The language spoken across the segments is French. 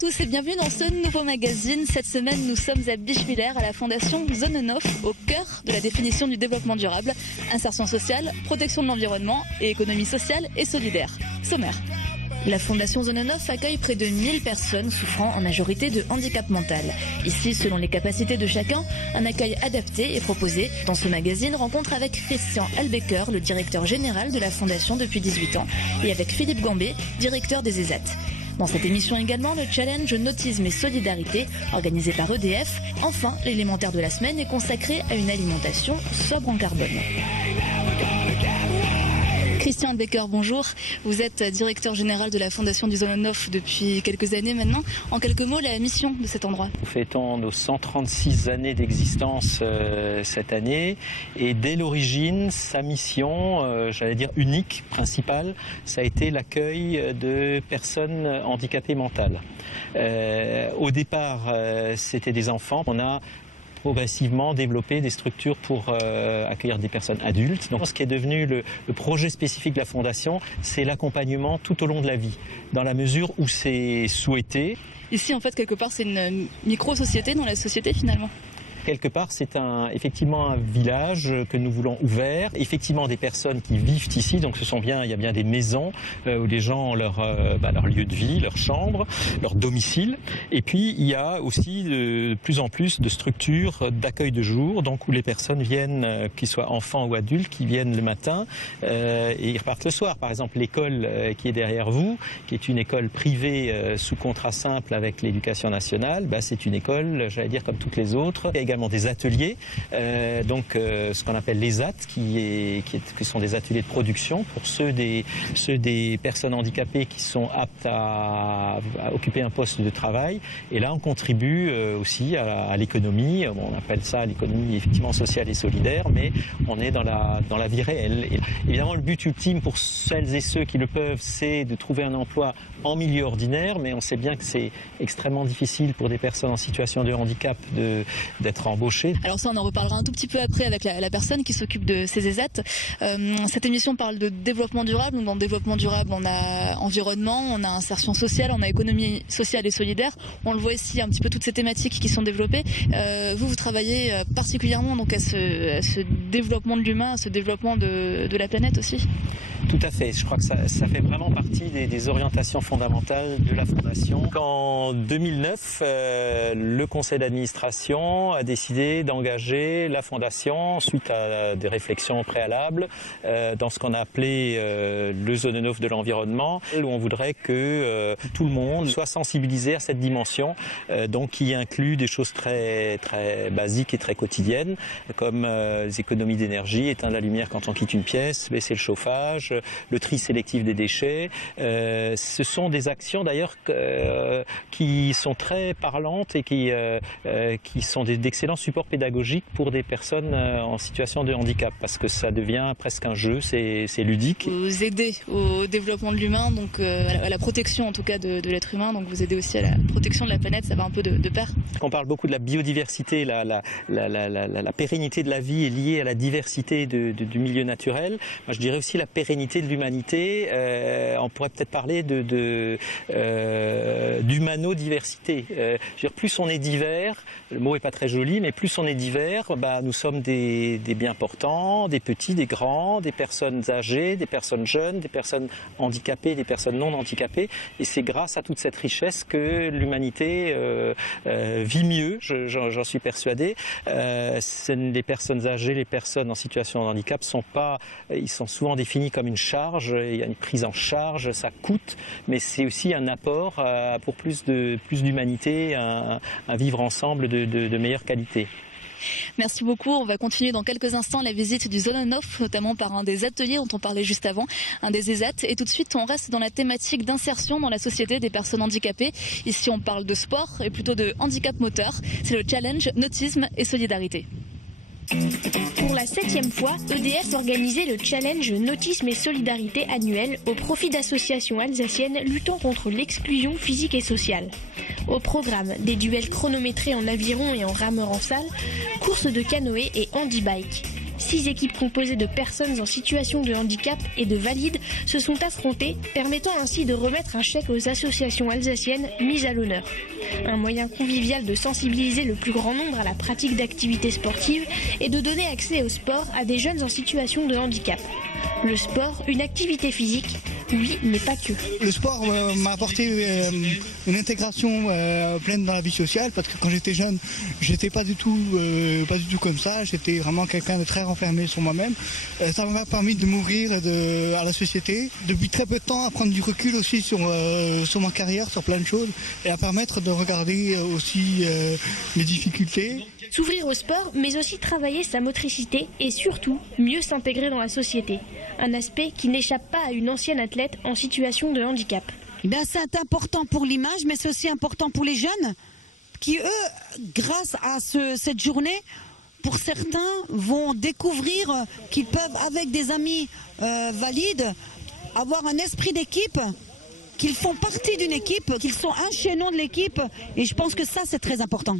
tous et bienvenue dans ce nouveau magazine. Cette semaine, nous sommes à Bischwiller, à la fondation Zone 9, au cœur de la définition du développement durable, insertion sociale, protection de l'environnement et économie sociale et solidaire. Sommaire. La Fondation Zone 9 accueille près de 1000 personnes souffrant en majorité de handicap mental. Ici, selon les capacités de chacun, un accueil adapté est proposé. Dans ce magazine, rencontre avec Christian Albecker, le directeur général de la Fondation depuis 18 ans, et avec Philippe Gambé, directeur des ESAT. Dans cette émission également, le challenge Nautisme et Solidarité, organisé par EDF. Enfin, l'élémentaire de la semaine est consacré à une alimentation sobre en carbone. Christian Albecker, bonjour. Vous êtes directeur général de la Fondation du Zone 9 depuis quelques années maintenant. En quelques mots, la mission de cet endroit. Nous fêtons nos 136 années d'existence cette année. Et dès l'origine, sa mission, j'allais dire unique, principale, ça a été l'accueil de personnes handicapées mentales. Au départ, c'était des enfants. On a progressivement développer des structures pour accueillir des personnes adultes. Donc, ce qui est devenu le projet spécifique de la Fondation, c'est l'accompagnement tout au long de la vie, dans la mesure où c'est souhaité. Ici, en fait, quelque part, c'est une micro-société dans la société, finalement. Quelque part, c'est effectivement un village que nous voulons ouvert. Effectivement, des personnes qui vivent ici, donc il y a bien des maisons où les gens ont leur lieu de vie, leur chambre, leur domicile. Et puis, il y a aussi de plus en plus de structures d'accueil de jour, donc où les personnes viennent, qu'ils soient enfants ou adultes, qui viennent le matin et ils repartent le soir. Par exemple, l'école qui est derrière vous, qui est une école privée sous contrat simple avec l'Éducation nationale, c'est une école, j'allais dire, comme toutes les autres. Également des ateliers, ce qu'on appelle les AT, qui sont des ateliers de production pour ceux des personnes handicapées qui sont aptes à occuper un poste de travail. Et là, on contribue aussi à l'économie. On appelle ça l'économie effectivement sociale et solidaire, mais on est dans la vie réelle. Et évidemment, le but ultime pour celles et ceux qui le peuvent, c'est de trouver un emploi en milieu ordinaire, mais on sait bien que c'est extrêmement difficile pour des personnes en situation de handicap d'être embauchées. Alors ça, on en reparlera un tout petit peu après avec la personne qui s'occupe de ces ESAT. Cette émission parle de développement durable. Donc, dans le développement durable, on a environnement, on a insertion sociale, on a économie sociale et solidaire. On le voit ici, un petit peu toutes ces thématiques qui sont développées. Vous travaillez particulièrement donc à ce développement de l'humain, à ce développement de la planète aussi. Tout à fait. Je crois que ça fait vraiment partie des orientations fondamentales de la Fondation. En 2009, le conseil d'administration a décidé d'engager la Fondation, suite à des réflexions préalables, dans ce qu'on a appelé le Zone 9 de l'environnement, où on voudrait que tout le monde soit sensibilisé à cette dimension, donc qui inclut des choses très, très basiques et très quotidiennes, comme les économies d'énergie, éteindre la lumière quand on quitte une pièce, baisser le chauffage, le tri sélectif des déchets. Ce sont des actions d'ailleurs qui sont très parlantes et qui sont d'excellents supports pédagogiques pour des personnes en situation de handicap, parce que ça devient presque un jeu, c'est ludique. Vous aidez au développement de l'humain, donc à la protection en tout cas de l'être humain, donc vous aidez aussi à la protection de la planète, ça va un peu de pair. On parle beaucoup de la biodiversité, la pérennité de la vie est liée à la diversité du milieu naturel. Moi je dirais aussi la pérennité de l'humanité, on pourrait peut-être parler d'humano-diversité. Plus on est divers, le mot est pas très joli, mais plus on est divers, nous sommes des bien portants, des petits, des grands, des personnes âgées, des personnes jeunes, des personnes handicapées, des personnes non handicapées. Et c'est grâce à toute cette richesse que l'humanité vit mieux, j'en suis persuadé. Les personnes âgées, les personnes en situation de handicap ils sont souvent définis comme une charge, il y a une prise en charge, ça coûte, mais c'est aussi un apport pour plus d'humanité, un vivre ensemble de meilleure qualité. Merci beaucoup. On va continuer dans quelques instants la visite du Zone 9, notamment par un des ateliers dont on parlait juste avant, un des ESAT. Et tout de suite, on reste dans la thématique d'insertion dans la société des personnes handicapées. Ici, on parle de sport et plutôt de handicap moteur. C'est le challenge Nautisme et Solidarité. Pour la 7e fois, EDF organisait le challenge Nautisme et Solidarité annuel au profit d'associations alsaciennes luttant contre l'exclusion physique et sociale. Au programme, des duels chronométrés en aviron et en rameur en salle, courses de canoë et handi-bike. 6 équipes composées de personnes en situation de handicap et de valides se sont affrontées, permettant ainsi de remettre un chèque aux associations alsaciennes mises à l'honneur. Un moyen convivial de sensibiliser le plus grand nombre à la pratique d'activités sportives et de donner accès au sport à des jeunes en situation de handicap. Le sport, une activité physique, oui, mais pas que. Le sport m'a apporté une intégration pleine dans la vie sociale, parce que quand j'étais jeune, j'étais pas du tout comme ça. J'étais vraiment quelqu'un de très renfermé sur moi-même. Ça m'a permis de m'ouvrir à la société. Depuis très peu de temps, à prendre du recul aussi sur ma carrière, sur plein de choses, et à permettre de regarder aussi mes difficultés. S'ouvrir au sport, mais aussi travailler sa motricité et surtout mieux s'intégrer dans la société. Un aspect qui n'échappe pas à une ancienne athlète en situation de handicap. Eh bien, c'est important pour l'image, mais c'est aussi important pour les jeunes qui, eux, grâce à cette journée, pour certains, vont découvrir qu'ils peuvent, avec des amis valides, avoir un esprit d'équipe, qu'ils font partie d'une équipe, qu'ils sont un chaînon de l'équipe. Et je pense que ça, c'est très important.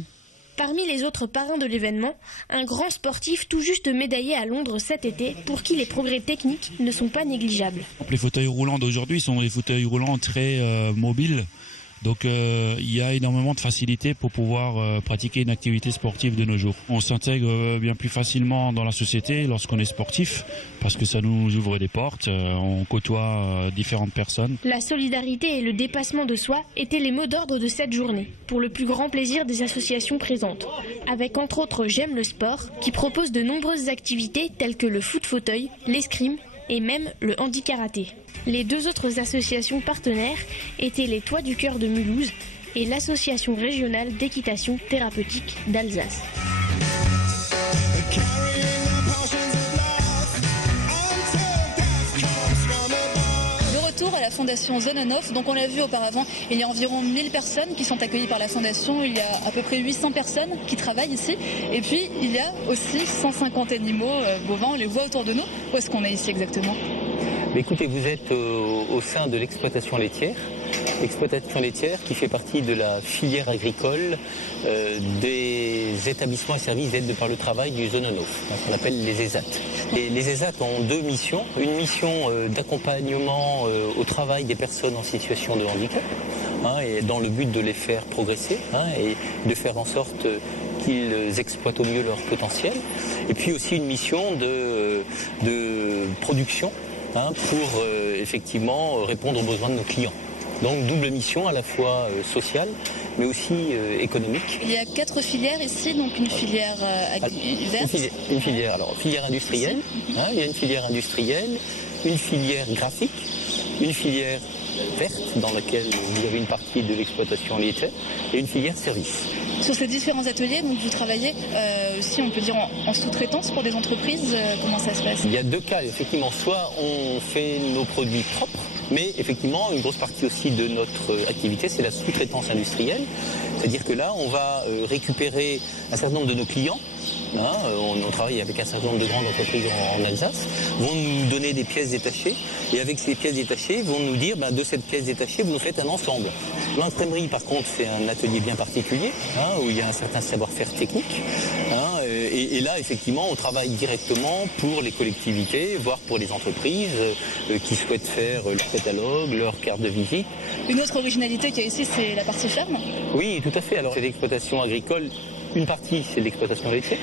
Parmi les autres parrains de l'événement, un grand sportif tout juste médaillé à Londres cet été, pour qui les progrès techniques ne sont pas négligeables. Les fauteuils roulants d'aujourd'hui sont des fauteuils roulants très mobiles. Donc il y a énormément de facilité pour pouvoir pratiquer une activité sportive de nos jours. On s'intègre bien plus facilement dans la société lorsqu'on est sportif, parce que ça nous ouvre des portes, on côtoie différentes personnes. La solidarité et le dépassement de soi étaient les mots d'ordre de cette journée, pour le plus grand plaisir des associations présentes. Avec entre autres J'aime le sport, qui propose de nombreuses activités telles que le foot-fauteuil, l'escrime et même le handi-karaté. Les 2 autres associations partenaires étaient les Toits du Cœur de Mulhouse et l'association régionale d'équitation thérapeutique d'Alsace. À la fondation Zone On Off. Donc on l'a vu auparavant, il y a environ 1000 personnes qui sont accueillies par la fondation, il y a à peu près 800 personnes qui travaillent ici, et puis il y a aussi 150 animaux bovins, on les voit autour de nous. Où est-ce qu'on est ici exactement ? Écoutez, vous êtes au sein de l'exploitation laitière qui fait partie de la filière agricole des établissements et services d'aide par le travail du Zone On Off, qu'on appelle les ESAT. Et les ESAT ont 2 missions. Une mission d'accompagnement au travail des personnes en situation de handicap, et dans le but de les faire progresser et de faire en sorte qu'ils exploitent au mieux leur potentiel. Et puis aussi une mission de production pour effectivement répondre aux besoins de nos clients. Donc double mission à la fois sociale mais aussi économique. Il y a 4 filières ici, donc une filière verte. Une filière industrielle, il y a une filière industrielle, une filière graphique, une filière verte dans laquelle vous avez une partie de l'exploitation laitière et une filière service. Sur ces différents ateliers, donc vous travaillez aussi, on peut dire, en sous-traitance pour des entreprises. Comment ça se passe ? Il y a 2 cas, effectivement. Soit on fait nos produits propres, mais effectivement, une grosse partie aussi de notre activité, c'est la sous-traitance industrielle. C'est-à-dire que là, on va récupérer un certain nombre de nos clients. On travaille avec un certain nombre de grandes entreprises en Alsace, vont nous donner des pièces détachées, et avec ces pièces détachées, vont nous dire de cette pièce détachée, vous nous faites un ensemble. L'imprimerie, par contre, c'est un atelier bien particulier, où il y a un certain savoir-faire technique. Et là, effectivement, on travaille directement pour les collectivités, voire pour les entreprises qui souhaitent faire leur catalogue, leur carte de visite. Une autre originalité qu'il y a ici, c'est la partie ferme. Oui, tout à fait. Alors, c'est l'exploitation agricole. Une partie, c'est l'exploitation laitière.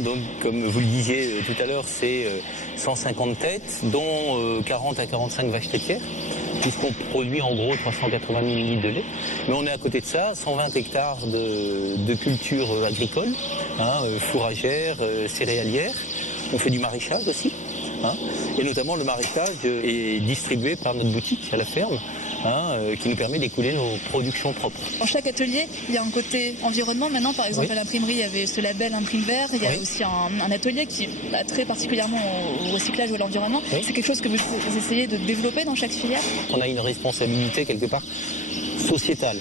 Donc, comme vous le disiez tout à l'heure, c'est 150 têtes, dont 40 à 45 vaches laitières, puisqu'on produit en gros 380 000 litres de lait. Mais on est à côté de ça, 120 hectares de cultures agricoles, fourragères, céréalières. On fait du maraîchage aussi. Et notamment le maraîchage est distribué par notre boutique à la ferme, qui nous permet d'écouler nos productions propres. Dans chaque atelier, il y a un côté environnement. Maintenant, par exemple, à l'imprimerie, il y avait ce label Imprime Vert. Il y a aussi un atelier qui est très particulièrement au recyclage ou à l'environnement. C'est quelque chose que vous essayez de développer dans chaque filière ? On a une responsabilité quelque part sociétale.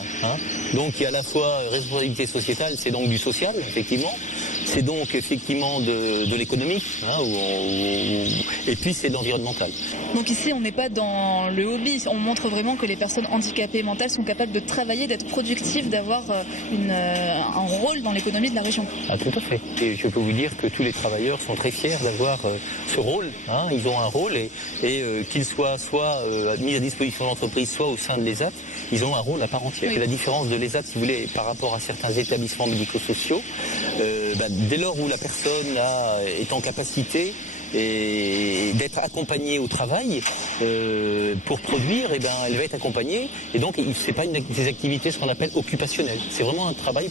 Donc il y a à la fois responsabilité sociétale, c'est donc du social, effectivement, C'est donc effectivement de l'économique, et puis c'est de l'environnemental. Donc ici, on n'est pas dans le hobby. On montre vraiment que les personnes handicapées mentales sont capables de travailler, d'être productives, d'avoir un rôle dans l'économie de la région. Ah, tout à fait. Et je peux vous dire que tous les travailleurs sont très fiers d'avoir ce rôle. Ils ont un rôle et qu'ils soient soit mis à disposition de l'entreprise, soit au sein de l'ESAT, ils ont un rôle à part entière. Oui. La différence de l'ESAT, si vous voulez, par rapport à certains établissements médico-sociaux, dès lors où la personne est en capacité d'être accompagnée au travail pour produire, elle va être accompagnée. Et donc, ce n'est pas des activités ce qu'on appelle occupationnelles. C'est vraiment un travail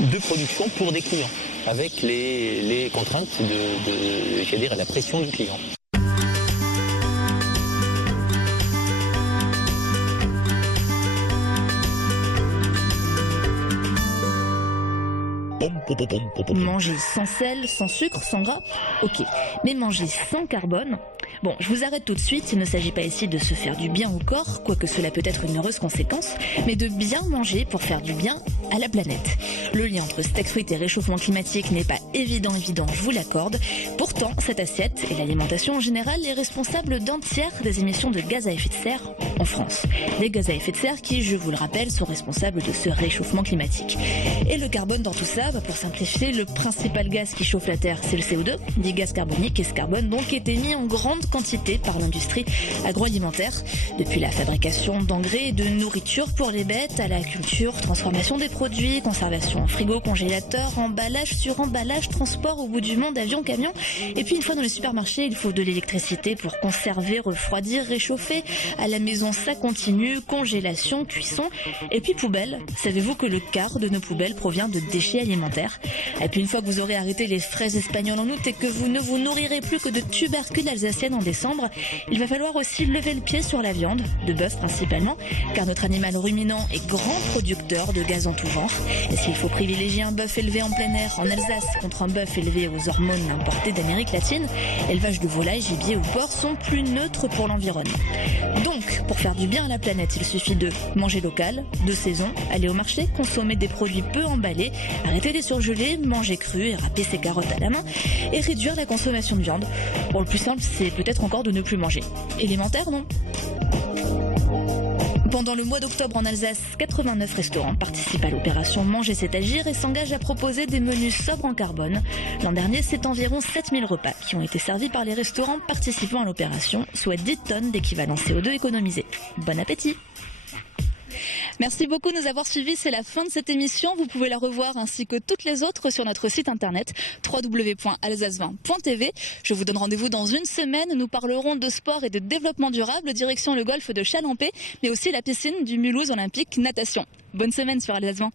de production pour des clients, avec les contraintes à la pression du client. Manger sans sel, sans sucre, sans gras, ok. Mais manger sans carbone... Bon, je vous arrête tout de suite, il ne s'agit pas ici de se faire du bien au corps, quoique cela peut être une heureuse conséquence, mais de bien manger pour faire du bien à la planète. Le lien entre steak frites et réchauffement climatique n'est pas évident, je vous l'accorde. Pourtant, cette assiette, et l'alimentation en général, est responsable d'un tiers des émissions de gaz à effet de serre en France. Des gaz à effet de serre qui, je vous le rappelle, sont responsables de ce réchauffement climatique. Et le carbone dans tout ça, pour simplifier, le principal gaz qui chauffe la Terre, c'est le CO2, dit gaz carbonique, et ce carbone donc est émis en grande quantité par l'industrie agroalimentaire, depuis la fabrication d'engrais et de nourriture pour les bêtes, à la culture, transformation des produits, conservation en frigo, congélateur, emballage sur emballage, transport au bout du monde, avion, camion. Et puis une fois dans les supermarchés, il faut de l'électricité pour conserver, refroidir, réchauffer. À la maison, ça continue, congélation, cuisson. Et puis poubelle. Savez-vous que le quart de nos poubelles provient de déchets alimentaires? Et puis une fois que vous aurez arrêté les fraises espagnoles en août et que vous ne vous nourrirez plus que de tubercules alsaciennes en décembre, il va falloir aussi lever le pied sur la viande, de bœuf principalement, car notre animal ruminant est grand producteur de gaz en tout genre. Et s'il faut privilégier un bœuf élevé en plein air en Alsace contre un bœuf élevé aux hormones importées d'Amérique latine, élevage de volailles, gibier ou porc sont plus neutres pour l'environnement. Donc, pour faire du bien à la planète, il suffit de manger local, de saison, aller au marché, consommer des produits peu emballés, arrêter les surgelés, manger cru et râper ses carottes à la main, et réduire la consommation de viande. Bon, le plus simple, c'est peut-être encore de ne plus manger. Élémentaire, non ? Pendant le mois d'octobre en Alsace, 89 restaurants participent à l'opération Manger c'est agir et s'engagent à proposer des menus sobres en carbone. L'an dernier, c'est environ 7000 repas qui ont été servis par les restaurants participant à l'opération, soit 10 tonnes d'équivalent CO2 économisé. Bon appétit! Merci beaucoup de nous avoir suivis, c'est la fin de cette émission. Vous pouvez la revoir ainsi que toutes les autres sur notre site internet www.alsace20.tv. Je vous donne rendez-vous dans une semaine. Nous parlerons de sport et de développement durable, direction le golfe de Chalampé, mais aussi la piscine du Mulhouse Olympique Natation. Bonne semaine sur Alsace 20.